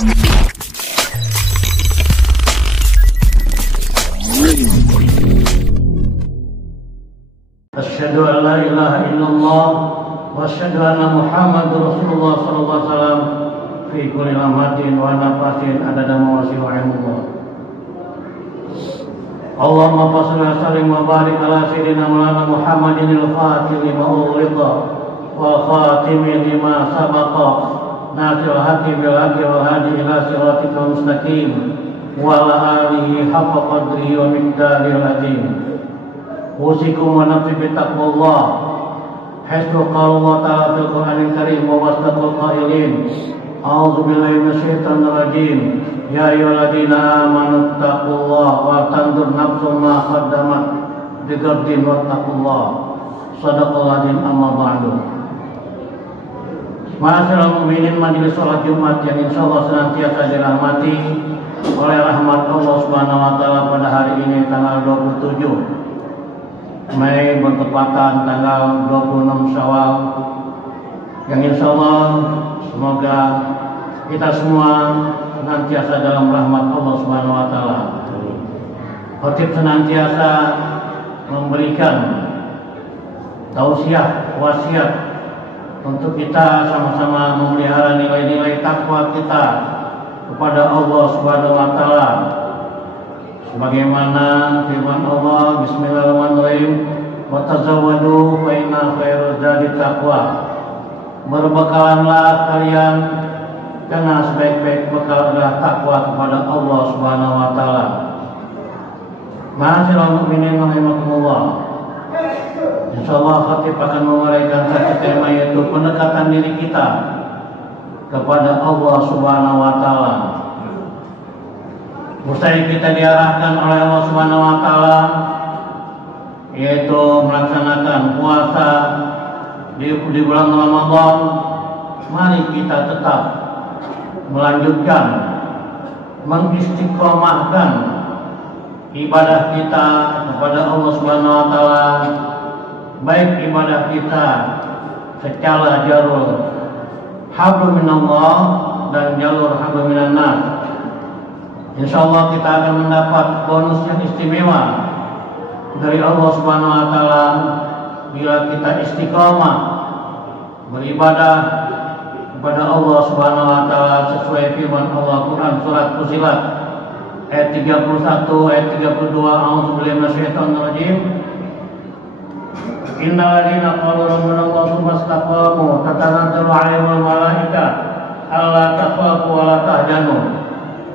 Asyhadu an la ilaha illallah wa asyhadu anna Muhammadar Rasulullah sallallahu alaihi wasallam fi kulli lamatin wa nafasin adada mawasi wa ilmullah. Allahumma shalli wa sallim wa barik ala sayyidina Maulana Muhammadin al-Fatih lima ughliqa wa khatimi lima sabaqa nasir hati bil haqi wal hadi ila siratikal mustaqim wa ala alihi haqqa qadrihi wa miqdaril azim. Usikum wa nafsi bi taqwallah haitsu qala Allah ta'ala fil Qur'anil Karim wa wasdaqul qailin a'udzu billahi minasyaitonir rajim ya ayyuhalladzina amanu taqullaha wa tanzur nafsum ma qaddamat lighadin wattaqullaha shadaqallahul azim. Amma ba'du. Ma'asyiral mukminin, majelis salat Jumat yang insyaallah senantiasa dirahmati oleh rahmat Allah Subhanahu wa taala pada hari ini tanggal 27 Mei bertepatan tanggal 26 Syawal, yang insyaallah semoga kita semua senantiasa dalam rahmat Allah Subhanahu wa taala. Khatib senantiasa memberikan tausiah, wasiat untuk kita sama-sama memelihara nilai-nilai takwa kita kepada Allah Subhanahu wa taala. Sebagaimana firman Allah, bismillahirrahmanirrahim, wa tazawwadu fa inna khairaz zadi taqwa. Berbekalanlah kalian karena sebaik-baik bekal adalah takwa kepada Allah Subhanahu wa taala. Ma'asyiral mukminin rahimakumullah. Insyaallah khatib akan menguraikan satu tema, yaitu pendekatan diri kita kepada Allah Subhanahu wa taala. Usai kita diarahkan oleh Allah Subhanahu wa taala yaitu melaksanakan puasa di bulan Ramadan, mari kita tetap melanjutkan mengistiqomahkan ibadah kita kepada Allah Subhanahu wa taala, baik ibadah kita secara jalur hablum minallah dan jalur hablum minan nas. Insyaallah kita akan mendapat bonus yang istimewa dari Allah Subhanahu wa taala bila kita istiqomah beribadah kepada Allah Subhanahu wa taala sesuai firman Allah Quran surat Fussilat ayat 31 ayat 32. A'udzubillahi minasyaitonir rajim. Innal ladzina qalu rabbuna Allah tsumma istaqamu tatanazzalu 'alaihimul malaikatu alla takhafu wa la tahzanu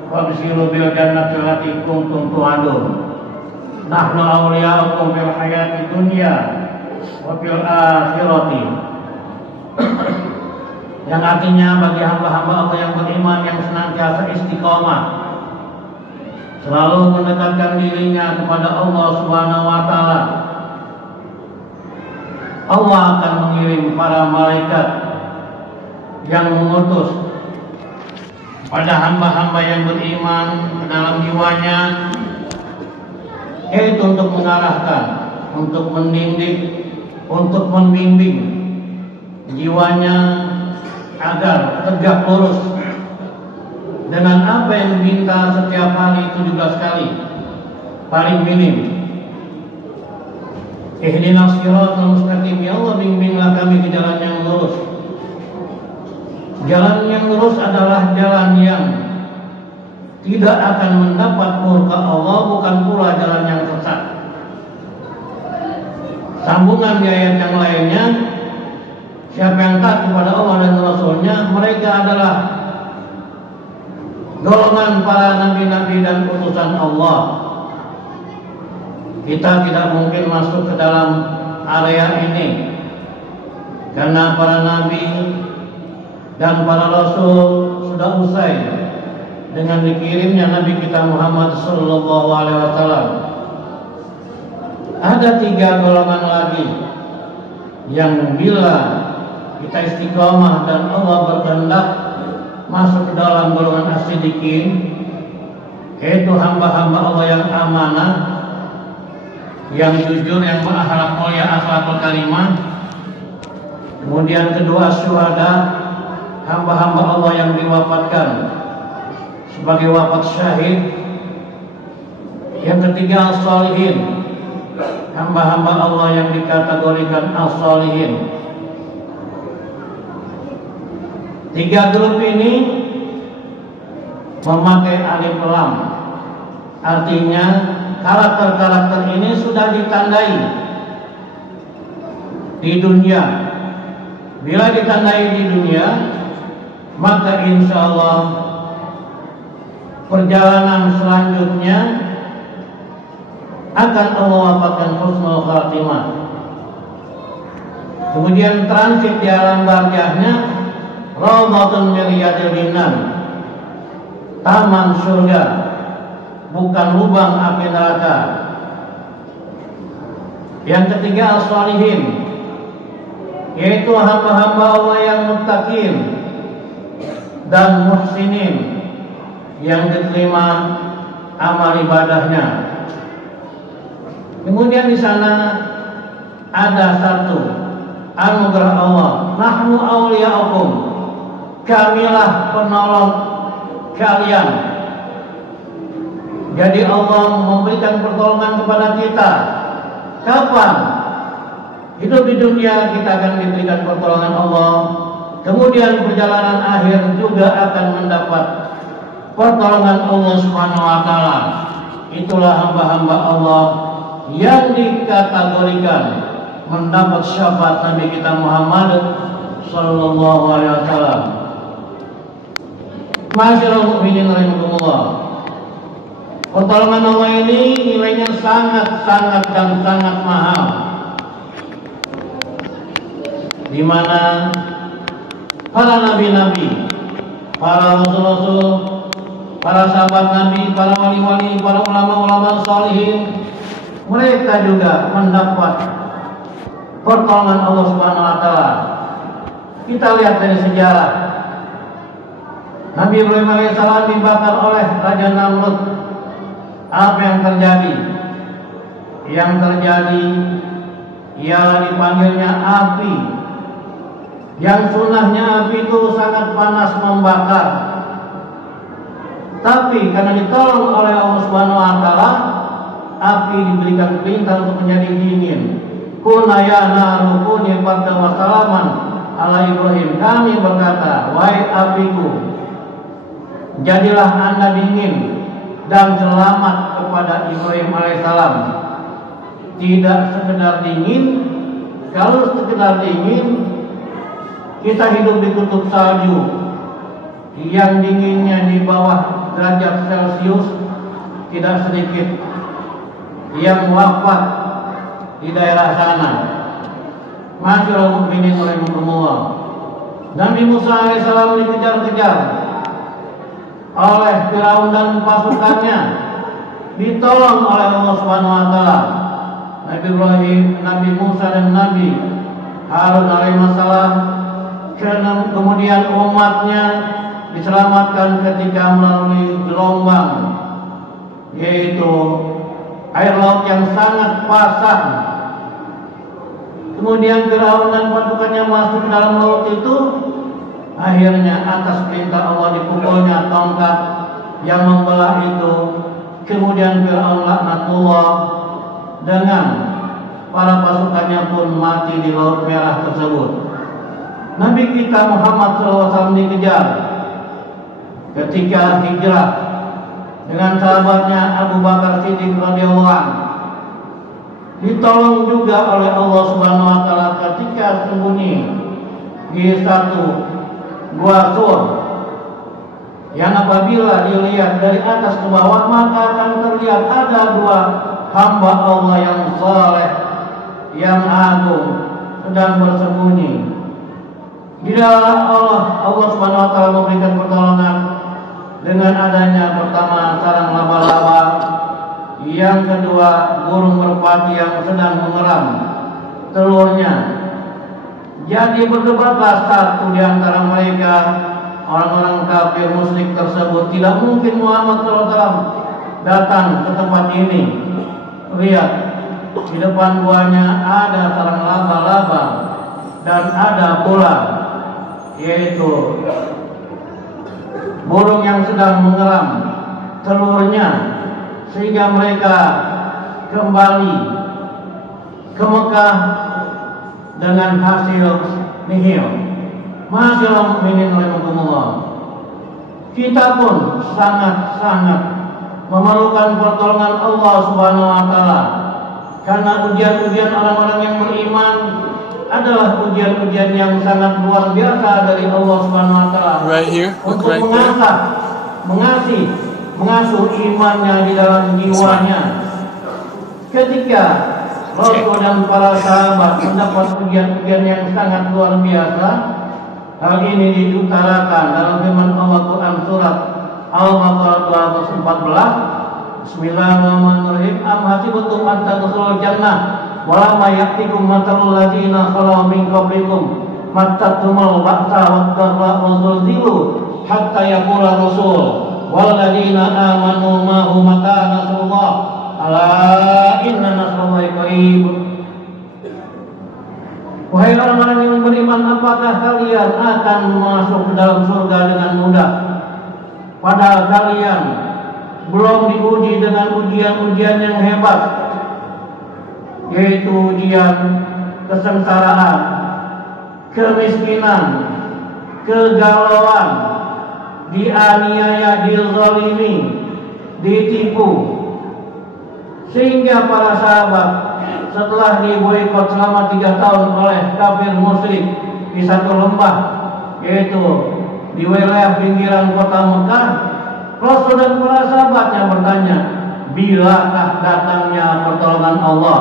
wabshiru bil jannati allati kuntum tu'adun. Nahnu awliya'ukum fil hayati dunya wa fil akhirati. Yang artinya bagi hamba-hamba Allah yang beriman yang senantiasa istiqomah, selalu mendekatkan dirinya kepada Allah Subhanahu wa taala, Allah akan mengirim para malaikat yang mengutus pada hamba-hamba yang beriman ke dalam jiwanya, yaitu untuk mengarahkan, untuk mendidik, untuk membimbing jiwanya agar tegak lurus dengan apa yang diminta setiap hari 17 kali paling minim. Ihdinas siratal mustaqim, ya Allah bimbinglah kami ke jalan yang lurus. Jalan yang lurus adalah jalan yang tidak akan mendapat murka Allah, bukan pula jalan yang sesat. Sambungan di ayat yang lainnya, siapa yang taat kepada Allah dan Rasulnya, mereka adalah golongan para nabi-nabi dan utusan Allah. Kita tidak mungkin masuk ke dalam area ini karena para nabi dan para rasul sudah usai dengan dikirimnya Nabi kita Muhammad sallallahu alaihi wasallam. Ada 3 golongan lagi yang bila kita istiqomah dan Allah berkehendak masuk ke dalam golongan as-siddiqin, yaitu hamba-hamba Allah yang amanah, yang jujur, yang berakhlak mulia, akhlakul karimah. Kemudian kedua, syuhada, hamba-hamba Allah yang diwafatkan sebagai wafat syahid. Yang ketiga as-shalihin, hamba-hamba Allah yang dikategorikan as-shalihin. Tiga grup ini memakai alif lam, artinya karakter-karakter ini sudah ditandai di dunia. Bila ditandai di dunia, maka insya Allah perjalanan selanjutnya akan Allah wafatkan husnul khatimah. Kemudian transit di alam barzahnya, Raudhatun min riyadil janah, taman surga, bukan lubang api neraka. Yang ketiga as-shalihin, yaitu hamba-hamba Allah yang muttaqin dan muhsinin, yang diterima amal ibadahnya. Kemudian di sana ada satu anugerah Allah, nahnu awliya'ukum, kamilah penolong kalian. Jadi Allah memberikan pertolongan kepada kita. Kapan? Hidup di dunia kita akan diberikan pertolongan Allah. Kemudian perjalanan akhir juga akan mendapat pertolongan Allah Subhanahu wa taala. Itulah hamba-hamba Allah yang dikategorikan mendapat syafaat Nabi kita Muhammad sallallahu alaihi wasallam. Ma'asyiral mu'minin rahimakumullah. Pertolongan Allah ini nilainya sangat-sangat dan sangat mahal, di mana para nabi-nabi, para rasul-rasul, para sahabat Nabi, para wali-wali, para ulama-ulama salihin, mereka juga mendapat pertolongan Allah Subhanahu wa taala. Kita lihat dari sejarah. Nabi Ibrahim alaihissalam dibakar oleh Raja Namrud. Apa yang terjadi? Yang terjadi ialah dipanggilnya api. Yang sunnahnya api itu sangat panas membakar. Tapi karena ditolong oleh Allah Subhanahu wa taala, api diberikan perintah untuk menjadi dingin. Qulna ya naru kuni bardan wa salaman ala Ibrahim. Kami berkata, wahai apiku, jadilah Anda dingin dan selamat kepada Ibrahim alaihissalam. Tidak sekedar dingin. Kalau sekedar dingin, kita hidup di kutub salju yang dinginnya di bawah derajat Celcius, tidak sedikit yang wafat di daerah sana. Ma'asyiral mu'minin rahimakumullah. Nabi Musa alaihissalam dikejar-kejar oleh Firaun dan pasukannya, ditolong oleh Allah Subhanahu wa taala. Nabi Ibrahim, Nabi Musa dan Nabi Harun alaihissalam, kemudian umatnya diselamatkan ketika melalui gelombang, yaitu air laut yang sangat pasang. Kemudian Firaun dan pasukannya masuk ke dalam laut itu. Akhirnya atas perintah Allah dipukulnya tongkat yang membelah itu. Kemudian Firaun laknatullah dengan para pasukannya pun mati di Laut Merah tersebut. Nabi kita Muhammad SAW dikejar ketika hijrah dengan sahabatnya Abu Bakar Siddiq radhiyallahu anhu. Ditolong juga oleh Allah Subhanahu wa taala ketika sembunyi di satu gua Sur, yang apabila dilihat dari atas ke bawah maka akan terlihat ada dua hamba Allah yang saleh, yang agung sedang bersembunyi. Bila Allah Subhanahu wa taala memberikan pertolongan dengan adanya pertama sarang laba-laba, yang kedua burung merpati yang sedang mengeram telurnya. Jadi berdebatlah satu di antara mereka, orang-orang kafir musyrik tersebut. Tidak mungkin Muhammad SAW datang ke tempat ini. Lihat, di depan guanya ada sarang laba-laba dan ada pula yaitu burung yang sedang mengeram telurnya, sehingga mereka kembali ke Mekah dengan hasil nihil. Ma'asyiral mukminin rahimakumullah, kita pun sangat-sangat memerlukan pertolongan Allah Subhanahu wa taala, karena ujian-ujian orang-orang yang beriman adalah ujian-ujian yang sangat luar biasa dari Allah Subhanahu wa taala. Right here. Look Untuk right there. mengasuh imannya di dalam jiwanya. Ketika Rasul dan para sahabat mendapat ujian-ujian yang sangat luar biasa, hal ini diutarakan dalam firman Allah Quran surat Al-Baqarah 214. Bismillahirrahmanirrahim. Am hasibtum an tadkhulul jannah wa lam ya'tikum mathalul ladzina khalu min qablikum mattatumul ba'sa wad-dharra wa zulzilu hatta yaqula rasul wal ladzina amanu ma hum mata nasrullah ala inna nasrullahi qarib. Wahai orang-orang yang beriman, apakah kalian akan masuk ke dalam surga dengan mudah, padahal kalian belum diuji dengan ujian-ujian yang hebat, yaitu ujian kesengsaraan, kemiskinan, kegalauan, dianiaya, dizalimi, ditipu, sehingga para sahabat setelah diboikot selama 3 tahun oleh kafir musyrik di satu lembah, yaitu di wilayah pinggiran kota Mekah, Rasul dan para sahabatnya bertanya, bilakah datangnya pertolongan Allah?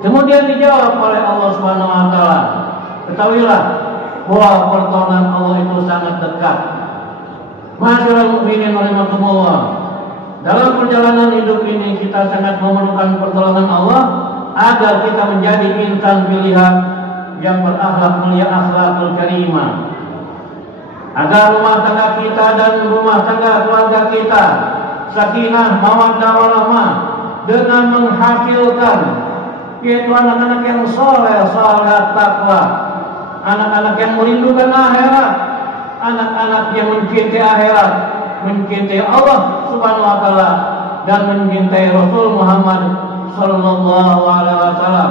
Kemudian dijawab oleh Allah Subhanahu wa taala, ketahuilah bahwa pertolongan Allah itu sangat dekat. Ma'asyiral mukminin rahimakumullah, dalam perjalanan hidup ini kita sangat memerlukan pertolongan Allah agar kita menjadi insan pilihan yang berakhlak mulia, akhlakul karimah, agar rumah tangga kita dan rumah tangga keluarga kita sakinah, mawaddah warahmah, dengan menghasilkan yaitu anak-anak yang soleh, takwa, anak-anak yang merindukan akhirat, anak-anak yang mencintai akhirat, mencintai Allah Subhanahu wa taala, dan mencintai Rasul Muhammad sallallahu alaihi wasallam.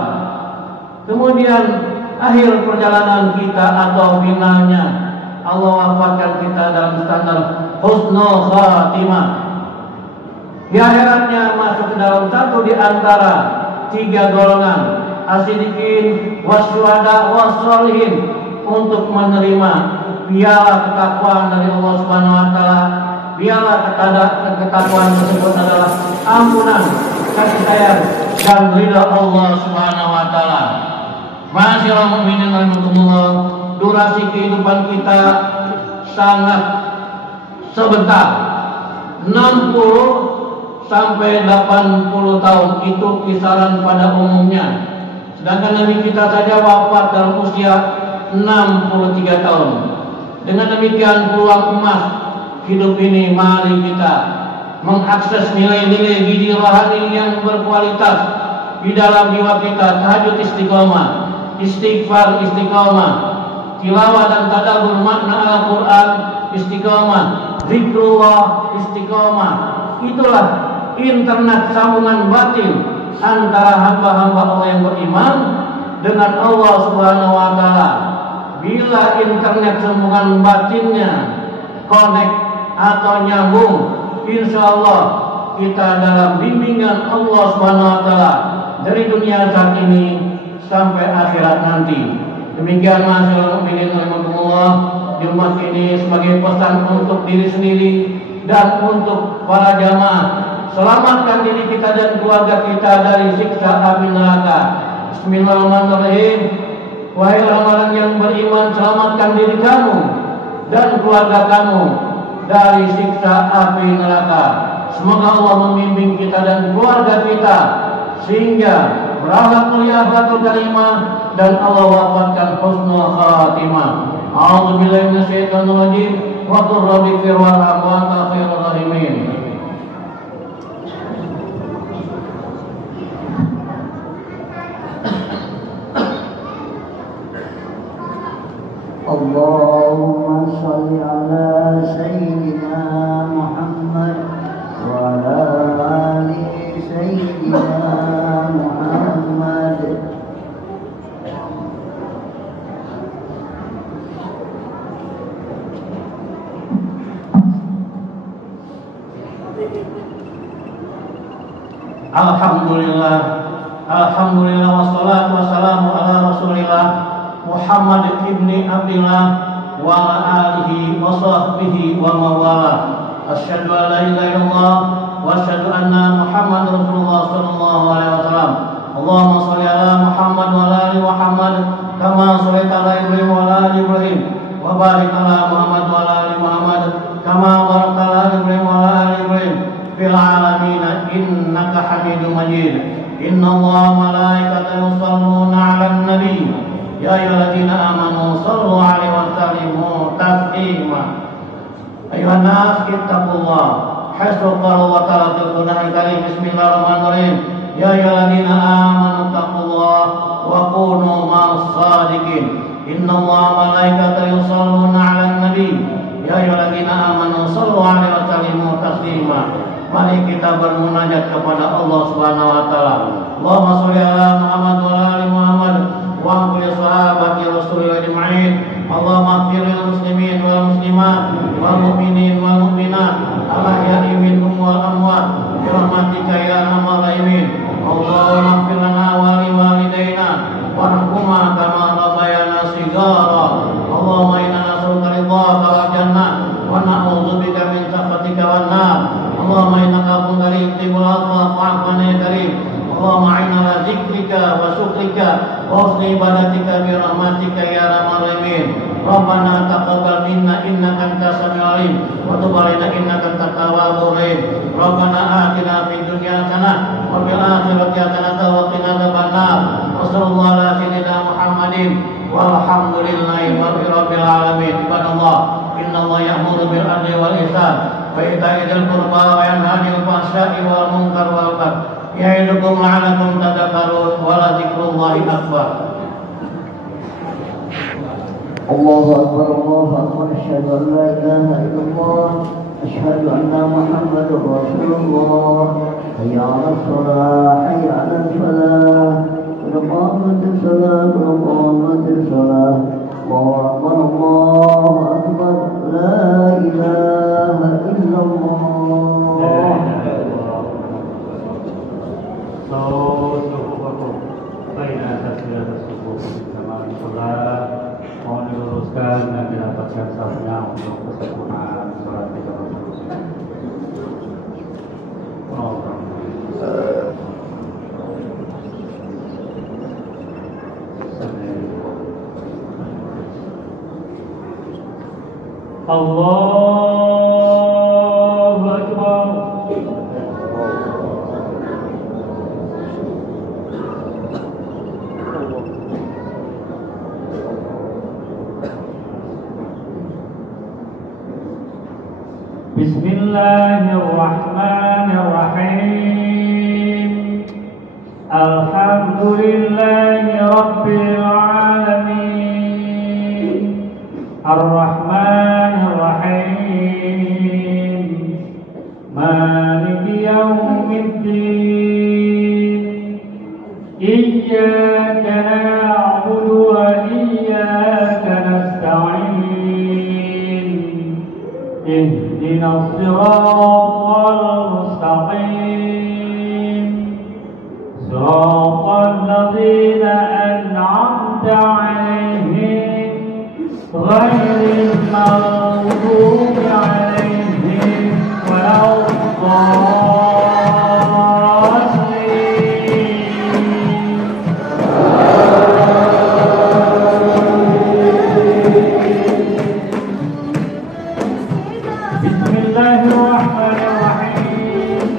Kemudian akhir perjalanan kita atau finalnya Allah wafatkan kita dalam standar husnul khatimah. Di akhiratnya masuk ke dalam satu di antara 3 golongan, as-siddiqin, wasyuhada, wassalihin, untuk menerima piala ketakwaan dari Allah Subhanahu wa taala. Piala ketakwaan tersebut adalah ampunan, kasih sayang, dan ridha Allah Subhanahu wa taala. Ma'asyiral mukminin rahimakumullah, durasi kehidupan kita sangat sebentar, 60 sampai 80 tahun itu kisaran pada umumnya. Sedangkan Nabi kita saja wafat dalam usia 63 tahun. Dengan demikian peluang emas hidup ini, mari kita mengakses nilai-nilai gizi rohani yang berkualitas di dalam jiwa kita. Tahajud istiqomah, istighfar istiqomah, tilawah dan tadabbur makna Al-Quran istiqomah, zikrullah istiqomah. Itulah internet sambungan batin antara hamba-hamba Allah yang beriman dengan Allah Subhanahu wa taala. Bila internet sambungan batinnya connect atau nyambung, insya Allah kita dalam bimbingan Allah Subhanahu wa taala dari dunia saat ini sampai akhirat nanti. Demikian ma'asyiral mukminin rahimakumullah, di umat ini sebagai pesan untuk diri sendiri dan untuk para jamaah, selamatkan diri kita dan keluarga kita dari siksa api neraka. Bismillahirrahmanirrahim. Wahai orang-orang yang beriman, selamatkan diri kamu dan keluarga kamu dari siksa api neraka. Semoga Allah membimbing kita dan keluarga kita sehingga berakhlak mulia, akhlakul karimah, dan Allah wafatkan husnul khatimah. A'udzubillahi minasyaitonir rajim. Wa qur rabbi fir warham wa anta khairur rahimin. Allahumma صل على سيدنا محمد وعلى آل سيدنا محمد. Alhamdulillah, alhamdulillah wassalatu wassalamu ala Rasulillah Muhammad ibni Abdillah wa ala alihi wa sahbihi wa mawala. Asyhadu an la ilaha illallah wa asyhadu anna Muhammad Rasulullah sallallahu alaihi wasallam. Allahumma shalli ala Muhammad wa ala ali Muhammad kama shallaita ala Ibrahim wa ala ali Ibrahim wa barik ala Muhammad wa ala ali Muhammad kama barakta ala Ibrahim wa ala ali Ibrahim fil alamin innaka Hamidum Majid. Inna Allah malaikatahu yusholluna 'alan nabi ya ayyuhalladzina amanu shallu 'alaihi wa sallimu taslima. Ayuhan nas ittaqullah hasbu Allah ta'ala fil Qur'anil Karim. Bismillahirrahmanirrahim. Ya ayyuhalladzina amanu taqullaha wa kunu ma'as shadiqin. Inna Allah malaikatahu yusholluna 'alan nabi ya ayyuhalladzina amanu shallu 'alaihi wa sallimu taslima. Mari kita bermunajat kepada Allah Subhanahu wa taala. Allahumma shalli ala Muhammad wa ala ali Muhammad wa ala sahabati Rasulillah ajma'in. Allahumma ighfir lil muslimin wal muslimat wal mu'minin wal mu'minat al-ahya'i minhum wal amwat bi rahmatika ya arhamar rahimin. Allahumma ighfir lana wa li walidayna warhamhuma kama rabbayana shighara. Allahumma inna nas'aluka ridhaka wal jannah wa na'udzubika min sakhatika wan nar. Allahumma innaka afuwwun karim tuhibbul afwa fa'fu 'anna ya karim. Allahumma a'inna ala dzikrika wa syukrika wa husni ibadatika bi rahmatika ya arhamar rahimin. Rabbana taqabbal minna innaka antas samiul 'alim wa tub 'alaina innaka antat tawwabur rahim. Rabbana atina fid dunya hasanah wa fil akhirati hasanah wa qina adzabannar. Wa sallallahu ala sayyidina Muhammadin walhamdulillahi rabbil alamin. Ibadallah, innallaha ya'muru bil 'adli wal ihsan wa ita'i dzil qurba wa yanha 'anil fahsya'i wal munkar wal baghi. Ya'idukum la'allakum tadhakkarun wa la dzikrullahi akbar. Allahu akbar, Allahu akbar. Asyhadu an la ilaha illallah, asyhadu anna Muhammadar Rasulullah. Hayya 'alas shalah, hayya 'alal falah. Qad qamatis shalah, qad qamatis shalah. Allahu akbar, Allahu akbar. La ilaha illallah. Mohon diluruskan dan didapatkan sahnya untuk kesempurnaan sholat kita berterusnya. Allahu Akbar. Bismillahirrahmanirrahim. Alhamdulillahi rabbil alamin. Ar-Rahmanir Rahim. Maliki yaumiddin. Iyyaka na'budu wa iyyaka nasta'in. Ihdinas siratal mustaqim. Siratal ladzina an'amta 'alaihim ghairil maghdubi 'alaihim waladdallin. Bismillahirrahmanirrahim.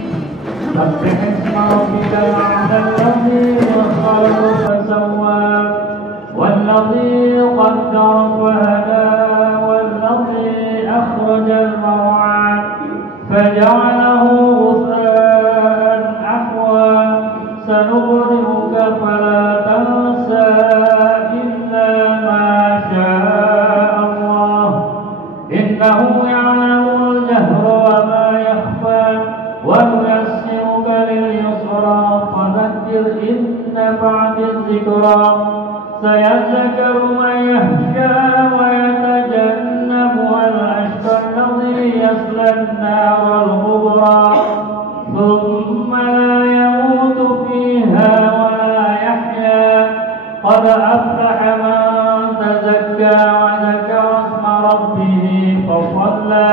Sabbih isma rabbikal a'la alladzi khalaqa fasawwa walladzi qaddara fahada walladzi akhrajal mar'a faja'alahu ghusaan ahwa sanuqri'uka fala tansa illa ma syaa Allah صغرا سيذكر من يخشى ويتجنبها الأشقى الذي يصلى النار الكبرى ثم لا يموت فيها ولا يحيا قد أفلح من تزكى وذكر اسم ربه فصلى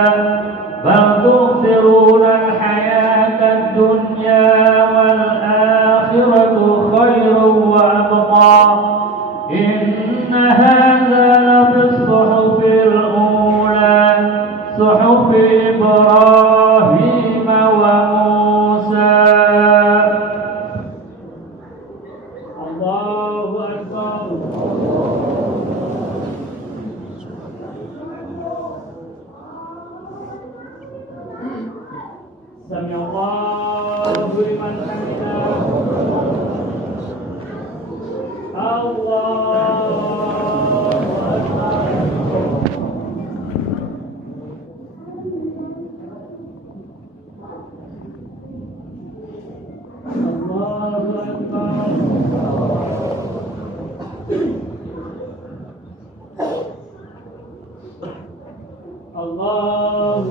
بل تؤثرون الحياة الدنيا والآخرة خير وأبقى إن هذا لفي الصحف الأولى صحف إبراهيم وموسى. الله أكبر. سمع الله لمن حمده. الله أكبر. الله أكبر. الله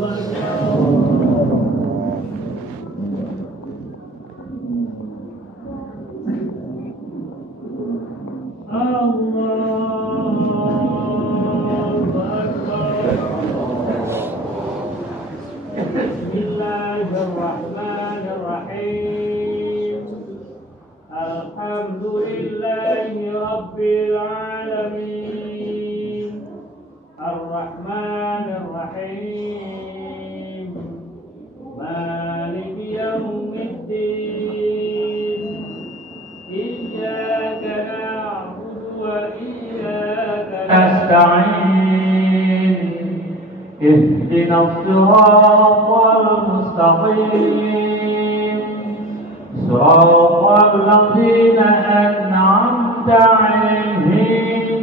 Bismillahirrahmanirrahim. Alhamdulillahi Rabbil Alamin. Ar-Rahmanir-Rahim. Maliki yaumiddin. Iyyaka na'budu wa iyyaka nasta'in. اهدنا الصراط المستقيم صراط الذين أنعمت عليهم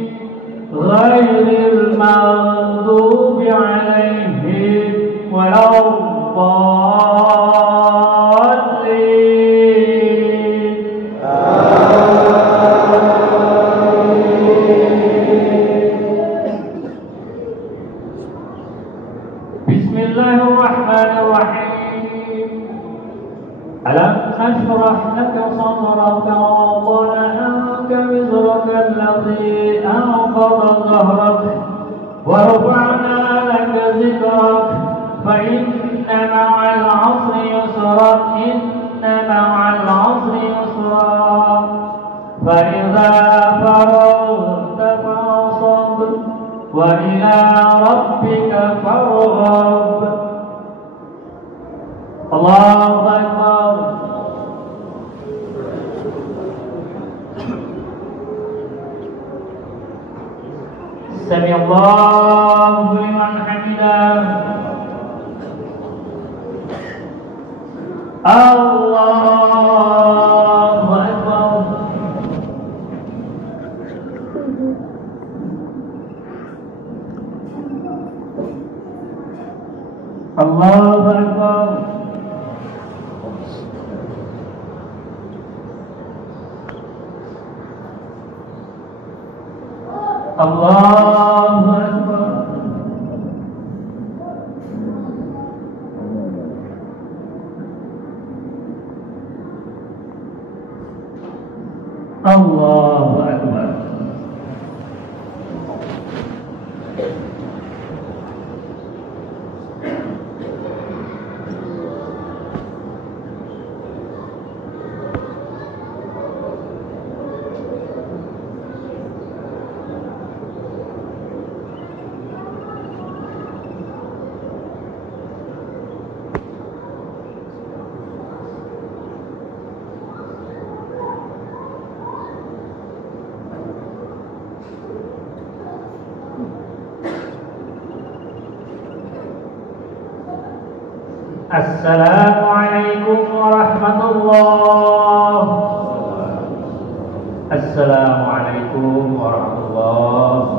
غير المغضوب عليهم ولا الضالين. Bismillahirrahmanirrahim. Alam nashrah laka sadraka wa wada'na anka wizraka alladhi anqadha dhahrak wa rafa'na laka dhikrak fa inna ma'al 'usri yusra inna ma'al 'usri yusra fa idza faraghta fansab wa ila rabbika farghab. Allahu Akbar. Sami Allahu liman hamidah. Allahu Akbar. Allahu Akbar. Allahu Akbar. Allahu Akbar. Assalamualaikum warahmatullahi. Assalamualaikum warahmatullahi